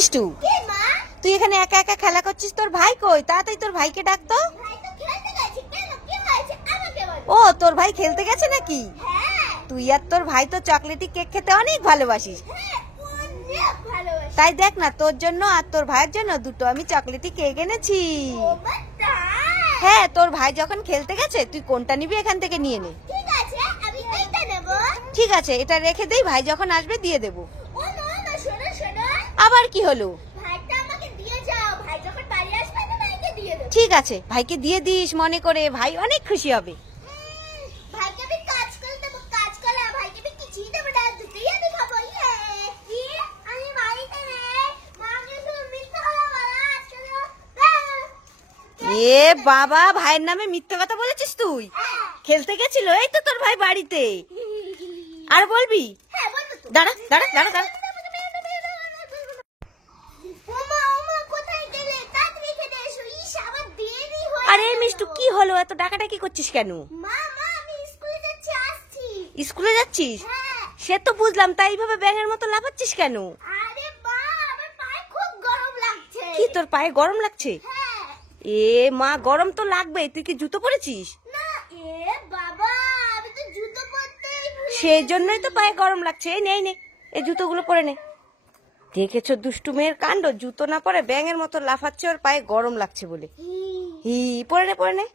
মিষ্টু, তুই এখানে একা একা খেলা করছিস, তোর ভাই কই? তাড়াতাড়ি তোর ভাইকে ডাক তো। ও, তোর ভাই খেলতে গেছে নাকি? তুই আর তোর ভাই তো চকলেটি কেক খেতে অনেক ভালোবাসিস। তাই দেখ না, তোর জন্য আর তোর ভাইয়ের জন্য দুটো আমি চকলেটি কেক এনেছি। হ্যাঁ, তোর ভাই যখন খেলতে গেছে তুই কোনটা নিবি এখান থেকে নিয়ে নে। ঠিক আছে, এটা রেখে দেই, ভাই যখন আসবে দিয়ে দেবো। আবার কি হলো? ঠিক আছে, ভাইকে দিয়ে দিস মনে করে, ভাই অনেক খুশি হবে। এ বাবা, ভাইয়ের নামে মিথ্যে কথা বলেছিস তুই? খেলতে গেছিল, এই তো তোর ভাই বাড়িতে। আর বলবি? দাঁড়া দাঁড়া দাঁড়া দাঁড়া। আরে মিষ্টু, কি হলো? এত ডাকাডাকি করছিস কেন? স্কুলে যাচ্ছিস? সে তো বুঝলাম, তাই এইভাবে ব্যাঙের মতো লাফাচ্ছিস কেন? কি তোর পায়ে গরম লাগছে? এ মা, গরম তো লাগবে, তুই কি জুতো পরেছিস? সেই জন্যই তো পায়ে গরম লাগছে। এই নে, নে এই জুতোগুলো পরে নে। দেখেছো দুষ্টু মেয়ের কাণ্ড, জুতো না পরে ব্যাঙের মতো লাফাচ্ছে ওর পায়ে গরম লাগছে বলে। হি, পরে নে পরে নে।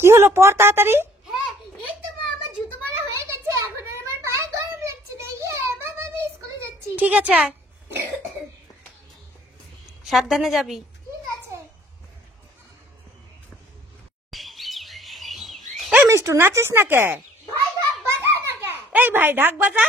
কি হলো, পর তাড়াতাড়ি। ঠিক আছে, আয়, সাবধানে যাবি। এই মিষ্টু, নাচিস না কে? এই ভাই, ঢাক বাজা।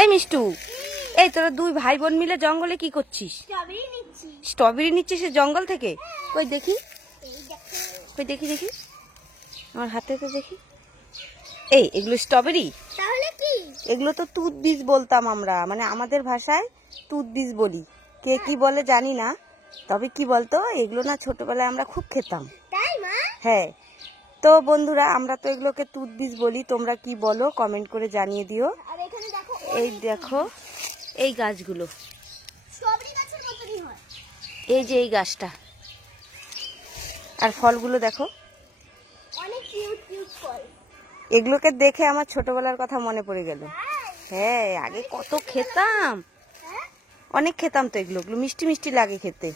এই মিষ্টু, এই তোরা দুই ভাই বোন মিলে জঙ্গলে কি করছিস? স্ট্রবেরি নিচ্ছিস জঙ্গল থেকে? কই দেখি, কই দেখি দেখি, আমার হাতে তো দেখি। এই, এগুলো স্ট্রবেরি? তাহলে কি? এগুলো তো তুত বীজ বলতাম আমরা, মানে আমাদের ভাষায় তুত বীজ বলি। কে কি বলে জানি না, তবে কি বলতো, এগুলো না ছোটবেলায় আমরা খুব খেতাম। তাই মা? হ্যাঁ, তো বন্ধুরা, আমরা তো এগুলোকে তুত বীজ বলি, তোমরা কি বলো কমেন্ট করে জানিয়ে দিও। আর এখানে দেখো, এই দেখো এই গাছগুলো, স্ট্রবেরি গাছের মতনই হয়। এই যে এই গাছটা, আর ফলগুলো দেখো, অনেক কিউট কিউট ফল। এগুলোকে দেখে আমার ছোটবেলার কথা মনে পড়ে গেল। হ্যাঁ, আগে কত খেতাম, অনেক খেতাম তো এগুলো, মিষ্টি মিষ্টি লাগে খেতে।